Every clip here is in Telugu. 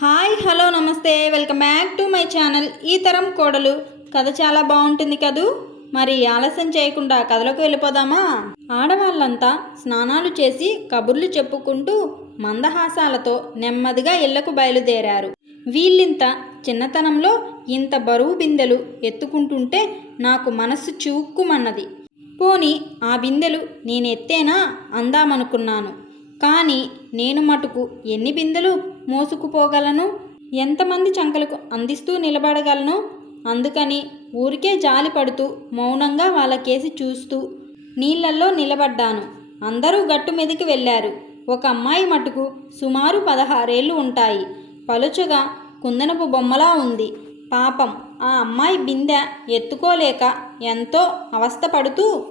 హాయ్ హలో నమస్తే. Welcome back to my channel ఈ తరం కోడలు. కథ చాలా బాగుంటుంది కదూ? మరి ఆలస్యం చేయకుండా కథలోకి వెళ్ళిపోదామా? ఆడవాళ్ళంతా స్నానాలు చేసి కబుర్లు చెప్పుకుంటూ మందహాసాలతో నెమ్మదిగా ఇళ్ళకు బయలుదేరారు. వీళ్ళింత చిన్నతనంలో ఇంత బరువు బిందెలు ఎత్తుకుంటుంటే నాకు మనస్సు చూక్కుమన్నది పోని ఆ బిందెలు నేనెత్తేనా? అందామనుకున్నాను. కానీ నేను మటుకు ఎన్ని బిందెలు మోసుకుపోగలను? ఎంతమంది చంకలకు అందిస్తూ నిలబడగలను? అందుకని ఊరికే జాలి పడుతూ మౌనంగా వాళ్ళకేసి చూస్తూ నీళ్ళల్లో నిలబడ్డాను. అందరూ గట్టు మీదకి వెళ్ళారు. ఒక అమ్మాయి మటుకు సుమారు పదహారేళ్ళు ఉంటాయి. పలుచగా కుందనపు బొమ్మలా ఉంది. పాపం ఆ అమ్మాయి బిందె ఎత్తుకోలేక ఎంతో అవస్థపడుతూ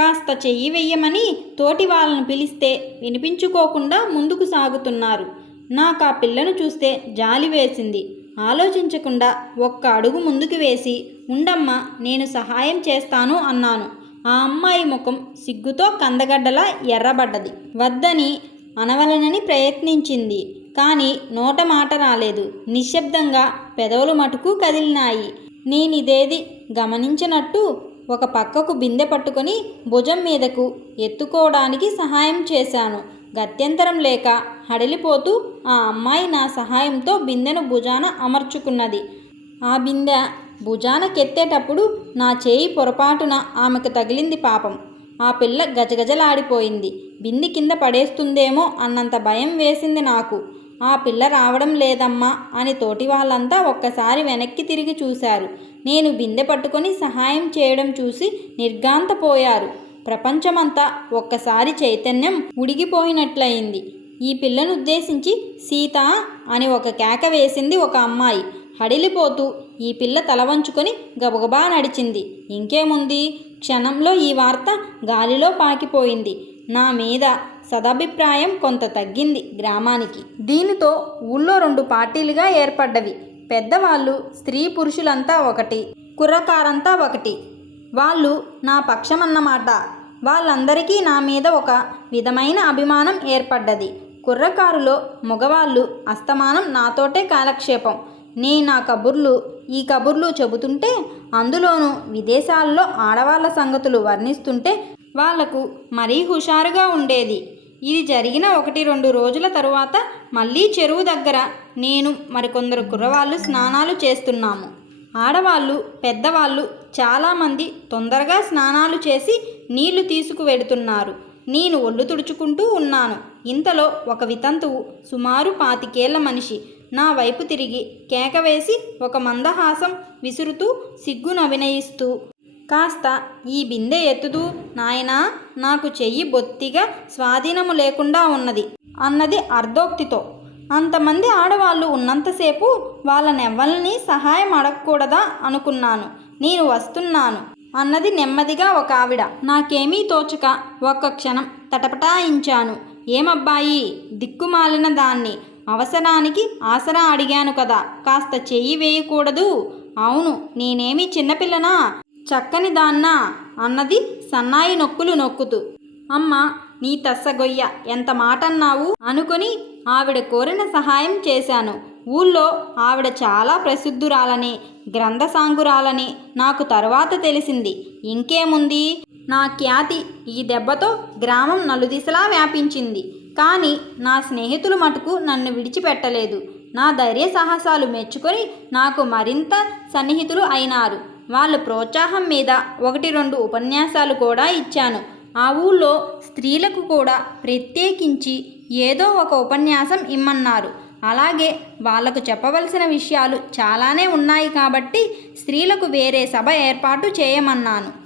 కాస్త చెయ్యి వెయ్యమని తోటి వాళ్ళను పిలిస్తే వినిపించుకోకుండా ముందుకు సాగుతున్నారు. నాకు ఆ పిల్లను చూస్తే జాలి వేసింది. ఆలోచించకుండా ఒక్క అడుగు ముందుకు వేసి ఉండమ్మా నేను సహాయం చేస్తాను అన్నాను. ఆ అమ్మాయి ముఖం సిగ్గుతో కందగడ్డలా ఎర్రబడ్డది. వద్దని అనవలనని ప్రయత్నించింది. కానీ నోట మాట రాలేదు. నిశ్శబ్దంగా పెదవులు మటుకు కదిలినాయి. నేనిదేది గమనించినట్టు ఒక పక్కకు బిందె పట్టుకొని భుజం మీదకు ఎత్తుకోవడానికి సహాయం చేశాను. గత్యంతరం లేక హడలిపోతూ ఆ అమ్మాయి నా సహాయంతో బిందెను భుజాన అమర్చుకున్నది. ఆ బిందె భుజానకెత్తేటప్పుడు నా చేయి పొరపాటున ఆమెకు తగిలింది పాపం. ఆ పిల్ల గజగజలాడిపోయింది. బింది కింద పడేస్తుందేమో అన్నంత భయం వేసింది నాకు. ఆ పిల్ల రావడం లేదమ్మా అని తోటి వాళ్ళంతా ఒక్కసారి వెనక్కి తిరిగి చూశారు. నేను బిందె పట్టుకొని సహాయం చేయడం చూసి నిర్గాంతపోయారు ప్రపంచమంతా ఒక్కసారి చైతన్యం ఉడిగిపోయినట్లయింది ఈ పిల్లను ఉద్దేశించి సీత అని ఒక కేక వేసింది ఒక అమ్మాయి. హడిలిపోతూ ఈ పిల్ల తల వంచుకొని గబగబా నడిచింది. ఇంకేముంది? క్షణంలో ఈ వార్త గాలిలో పాకిపోయింది. నా మీద సదాభిప్రాయం కొంత తగ్గింది గ్రామానికి. దీనితో ఊళ్ళో రెండు పార్టీలుగా ఏర్పడ్డవి. పెద్దవాళ్ళు స్త్రీ పురుషులంతా ఒకటి కుర్రకారంతా ఒకటి. వాళ్ళు నా పక్షమన్నమాట. వాళ్ళందరికీ నా మీద ఒక విధమైన అభిమానం ఏర్పడ్డది. కుర్రకారులో మగవాళ్ళు అస్తమానం నాతోటే కాలక్షేపం. నే నా కబుర్లు ఈ కబుర్లు చెబుతుంటే అందులోనూ విదేశాల్లో ఆడవాళ్ళ సంగతులు వర్ణిస్తుంటే వాళ్ళకు మరీ హుషారుగా ఉండేది. ఇది జరిగిన ఒకటి రెండు రోజుల తరువాత మళ్ళీ చెరువు దగ్గర నేను మరికొందరు కుర్రవాళ్ళు స్నానాలు చేస్తున్నాము. ఆడవాళ్ళు పెద్దవాళ్ళు చాలామంది తొందరగా స్నానాలు చేసి నీళ్ళు తీసుకువెడుతున్నారు. నేను ఒళ్ళు తుడుచుకుంటూ ఉన్నాను. ఇంతలో ఒక వితంతువు సుమారు పాతికేళ్ళ మనిషి నా వైపు తిరిగి కేక వేసి ఒక మందహాసం విసురుతూ సిగ్గునభినయిస్తూ కాస్త ఈ బిందె ఎత్తుదు నాయనా నాకు చెయ్యి బొత్తిగా స్వాధీనము లేకుండా ఉన్నది అన్నది అర్ధోక్తితో. అంతమంది ఆడవాళ్ళు ఉన్నంతసేపు వాళ్ళనెవ్వల్ని సహాయం అడగకూడదా అనుకున్నాను. నేను వస్తున్నాను అన్నది నెమ్మదిగా ఒక ఆవిడ. నాకేమీ తోచక ఒక్క క్షణం తటపటాయించాను. ఏమబ్బాయి? దిక్కుమాలిన దాన్ని. అవసరానికి ఆసరా అడిగాను కదా. కాస్త చెయ్యి వేయకూడదు. అవును నేనేమి చిన్నపిల్లనా? చక్కని దాన్నా? అన్నది సన్నాయి నొక్కులు నొక్కుతూ. అమ్మ నీ తస్సగొయ్య ఎంత మాటన్నావు? అనుకొని ఆవిడ కోరిన సహాయం చేశాను. ఊళ్ళో ఆవిడ చాలా ప్రసిద్ధురాలని గ్రంథసాంగురాలని నాకు తరువాత తెలిసింది. ఇంకేముంది? నా ఖ్యాతి ఈ దెబ్బతో గ్రామం నలుదిశలా వ్యాపించింది. కానీ నా స్నేహితులు మటుకు నన్ను విడిచిపెట్టలేదు. నా ధైర్య సాహసాలు మెచ్చుకొని నాకు మరింత సన్నిహితులు అయినారు. వాళ్ళ ప్రోత్సాహం మీద ఒకటి రెండు ఉపన్యాసాలు కూడా ఇచ్చాను. ఆ ఊళ్ళో స్త్రీలకు కూడా ప్రత్యేకించి ఏదో ఒక ఉపన్యాసం ఇమ్మన్నారు. అలాగే వాళ్ళకు చెప్పవలసిన విషయాలు చాలానే ఉన్నాయి కాబట్టి స్త్రీలకు వేరే సభ ఏర్పాటు చేయమన్నాను.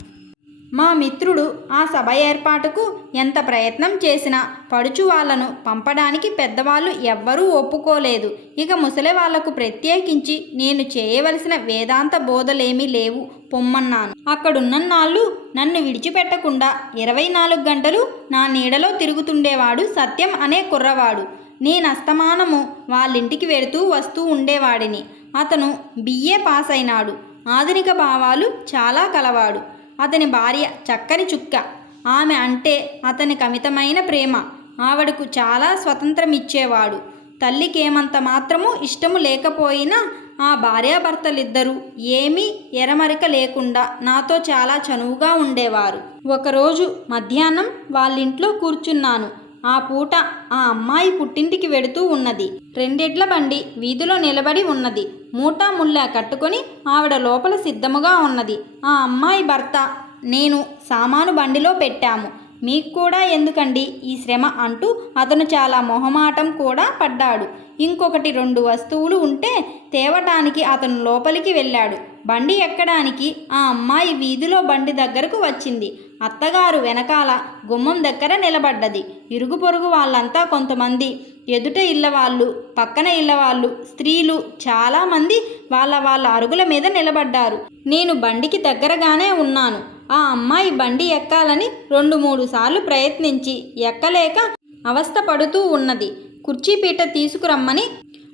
మా మిత్రుడు ఆ సభ ఏర్పాటుకు ఎంత ప్రయత్నం చేసినా పడుచు వాళ్ళను పంపడానికి పెద్దవాళ్ళు ఎవ్వరూ ఒప్పుకోలేదు. ఇక ముసలి వాళ్ళకు ప్రత్యేకించి నేను చేయవలసిన వేదాంత బోధలేమీ లేవు పొమ్మన్నాను. అక్కడున్న నాళ్ళు నన్ను విడిచిపెట్టకుండా ఇరవై నాలుగు గంటలు నా నీడలో తిరుగుతుండేవాడు సత్యం అనే కుర్రవాడు. నేను అస్తమానము వాళ్ళింటికి వెళుతూ వస్తూ ఉండేవాడిని. అతను బిఏ పాస్ అయినాడు ఆధునిక భావాలు చాలా కలవాడు. అతని భార్య చక్కని చుక్క. ఆమె అంటే అతనికి అమితమైన ప్రేమ. ఆవిడకు చాలా స్వతంత్రం ఇచ్చేవాడు తల్లికేమంత మాత్రము ఇష్టము లేకపోయినా ఆ భార్యాభర్తలిద్దరూ ఏమీ ఎరమరిక లేకుండా నాతో చాలా చనువుగా ఉండేవారు. ఒకరోజు మధ్యాహ్నం వాళ్ళింట్లో కూర్చున్నాను. ఆ పూట ఆ అమ్మాయి పుట్టింటికి వెడుతూ ఉన్నది. రెండెడ్ల బండి వీధిలో నిలబడి ఉన్నది. మూటా ముల్లా కట్టుకొని ఆవిడ లోపల సిద్ధముగా ఉన్నది. ఆ అమ్మాయి భర్త నేను సామాను బండిలో పెట్టాము. మీకు కూడా ఎందుకండి ఈ శ్రమ? అంటూ అతను చాలా మొహమాటం కూడా పడ్డాడు. ఇంకొకటి రెండు వస్తువులు ఉంటే తేవటానికి అతను లోపలికి వెళ్ళాడు. బండి ఎక్కడానికి ఆ అమ్మాయి వీధిలో బండి దగ్గరకు వచ్చింది. అత్తగారు వెనకాల గుమ్మం దగ్గర నిలబడ్డది. ఇరుగు పొరుగు వాళ్ళంతా కొంతమంది. ఎదుట ఇళ్ళ వాళ్ళు పక్కన ఇళ్ళ వాళ్ళు స్త్రీలు చాలామంది వాళ్ళ వాళ్ళ అరుగుల మీద నిలబడ్డారు. నేను బండికి దగ్గరగానే ఉన్నాను. ఆ అమ్మాయి బండి ఎక్కాలని రెండు మూడు సార్లు ప్రయత్నించి ఎక్కలేక అవస్థ పడుతూ ఉన్నది. కుర్చీపీట తీసుకురమ్మని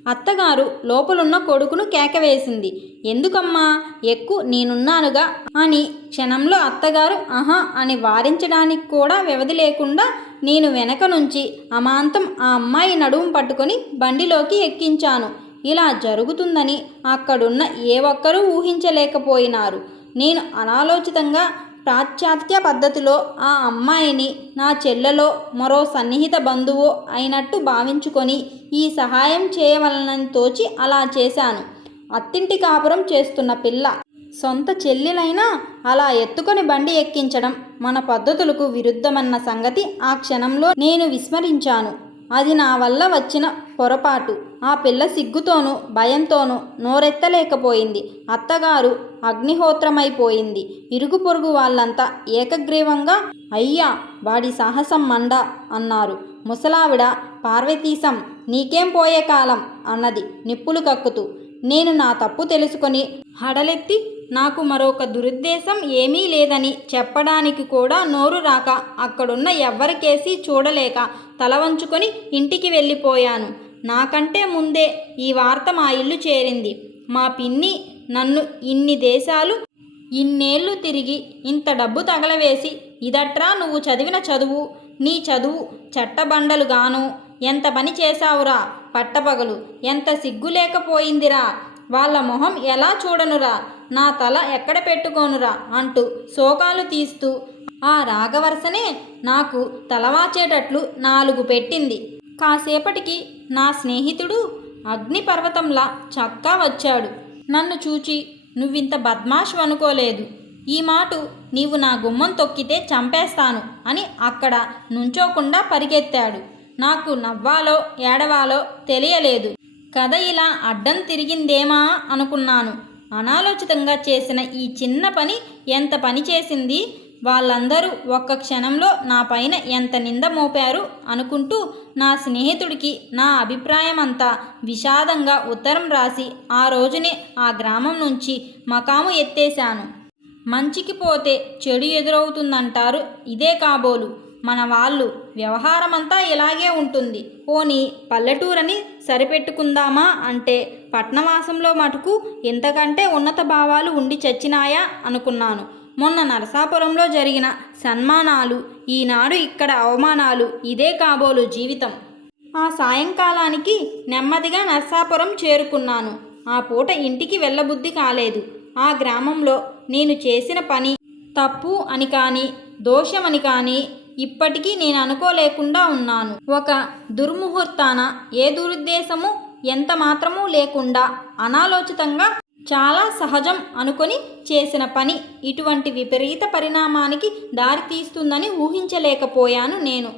అత్తగారు లోపలున్న కొడుకును కేకవేసింది. ఎందుకమ్మా? ఎక్కు నేనున్నానుగా అని క్షణంలో అత్తగారు ఆహా అని వారించడానికి కూడా వ్యవధి లేకుండా నేను వెనక నుంచి అమాంతం ఆ అమ్మాయి నడుము పట్టుకొని బండిలోకి ఎక్కించాను. ఇలా జరుగుతుందని అక్కడున్న ఏ ఒక్కరూ ఊహించలేకపోయినారు. నేను అనాలోచితంగా పాశ్చాత్య పద్ధతిలో ఆ అమ్మాయిని నా చెల్లెలో మరో సన్నిహిత బంధువు అయినట్టు భావించుకొని ఈ సహాయం చేయవలనని తోచి అలా చేశాను. అత్తింటి కాపురం చేస్తున్న పిల్ల సొంత చెల్లెలైనా అలా ఎత్తుకొని బండి ఎక్కించడం మన పద్ధతులకు విరుద్ధమన్న సంగతి ఆ క్షణంలో నేను విస్మరించాను. అది నా వల్ల వచ్చిన పొరపాటు. ఆ పిల్ల సిగ్గుతోనూ భయంతోనూ నోరెత్తలేకపోయింది. అత్తగారు అగ్నిహోత్రమైపోయింది. ఇరుగు పొరుగు వాళ్ళంతా ఏకగ్రీవంగా అయ్యా వాడి సాహసం మండ అన్నారు. ముసలావిడ పార్వతీశం నీకేం పోయే కాలం అన్నది నిప్పులు కక్కుతూ. నేను నా తప్పు తెలుసుకొని హడలెత్తి నాకు మరొక దురుద్దేశం ఏమీ లేదని చెప్పడానికి కూడా నోరు రాక అక్కడున్న ఎవ్వరికేసి చూడలేక తల వంచుకొని ఇంటికి వెళ్ళిపోయాను. నాకంటే ముందే ఈ వార్త మా ఇల్లు చేరింది. మా పిన్ని నన్ను ఇన్ని దేశాలు ఇన్నేళ్ళు తిరిగి ఇంత డబ్బు తగలవేసి ఇదట్రా నువ్వు చదివిన చదువు? నీ చదువు చట్టబండలుగాను. ఎంత పని చేశావురా? పట్టపగలు. ఎంత సిగ్గు లేకపోయిందిరా వాళ్ళ మొహం ఎలా చూడనురా? నా తల ఎక్కడ పెట్టుకోనురా అంటూ శోకాలు తీస్తూ ఆ రాగవరసనే నాకు తలవాచేటట్లు నాలుగు పెట్టింది. కాసేపటికి నా స్నేహితుడు అగ్నిపర్వతంలా చక్కా వచ్చాడు. నన్ను చూచి నువ్వింత బద్మాష్ అనుకోలేదు. ఈ మాటు నీవు నా గుమ్మం తొక్కితే చంపేస్తాను అని అక్కడ నుంచోకుండా పరిగెత్తాడు. నాకు నవ్వాలో ఏడవాలో తెలియలేదు. కథ ఇలా అడ్డం తిరిగిందేమా అనుకున్నాను. అనాలోచితంగా చేసిన ఈ చిన్న పని ఎంత పని చేసింది? వాళ్ళందరూ ఒక్క క్షణంలో నా పైన ఎంత నింద మోపారు అనుకుంటూ నా స్నేహితుడికి నా అభిప్రాయం అంతా విషాదంగా ఉత్తరం రాసి ఆ రోజునే ఆ గ్రామం నుంచి మకాము ఎత్తేశాను. మంచికి పోతే చెడు ఎదురవుతుందంటారు ఇదే కాబోలు. మన వాళ్ళు వ్యవహారమంతా ఇలాగే ఉంటుంది. పోనీ పల్లెటూరని సరిపెట్టుకుందామా అంటే పట్నవాసంలో మటుకు ఇంతకంటే ఉన్నత భావాలు ఉండి చచ్చినాయా అనుకున్నాను. మొన్న నరసాపురంలో జరిగిన సన్మానాలు ఈనాడు ఇక్కడ అవమానాలు ఇదే కాబోలు జీవితం. ఆ సాయంకాలానికి నెమ్మదిగా నరసాపురం చేరుకున్నాను. ఆ పూట ఇంటికి వెళ్ళబుద్ధి కాలేదు. ఆ గ్రామంలో నేను చేసిన పని తప్పు అని కానీ దోషమని కానీ ఇప్పటికీ నేను అనుకోలేకుండా ఉన్నాను. ఒక దుర్ముహూర్తాన ఏ దురుద్దేశము ఎంత మాత్రమూ లేకుండా అనాలోచితంగా చాలా సహజం అనుకొని చేసిన పని ఇటువంటి విపరీత పరిణామానికి దారితీస్తుందని ఊహించలేకపోయాను నేను.